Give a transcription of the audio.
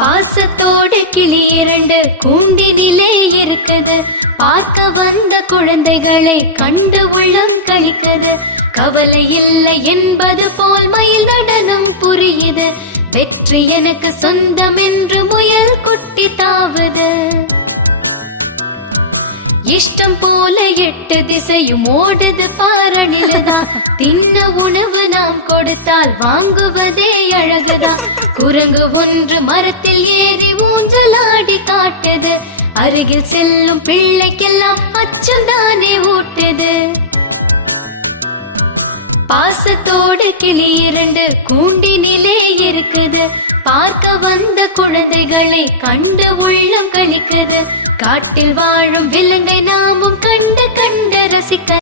பாசத்தோடு கிளி இரண்டு கூண்டினிலே இருக்குது. பார்க்க வந்த குழந்தைகளை கண்டு உள்ளம் கழிக்குது. கவலை இல்லை என்பது போல் மயில் நடனம் புரியுது. வெற்றி எனக்கு சொந்தம் என்று முயல் குட்டி தாவுது. இஷ்டம் போல 8 திசையும் ஓடுது பாரணில்தான். தின்ன உணவு நாம் கொடுத்தால் வாங்குவதே அழகுதான். குரங்கு ஒன்று மரத்தில் ஏறி ஊஞ்சலாடி காட்டுது. அருகில் செல்லும் பிள்ளைக்கெல்லாம் அச்சம் தானே ஊட்டுது. பாசத்தோடு கிளி இரண்டு கூண்டினிலே இருக்குது. பார்க்க வந்த குழந்தைகளை கண்டு உள்ளம் கழிக்குது. காட்டில் வாழும் விலங்கை நாமும் கண்டு ரசிக்க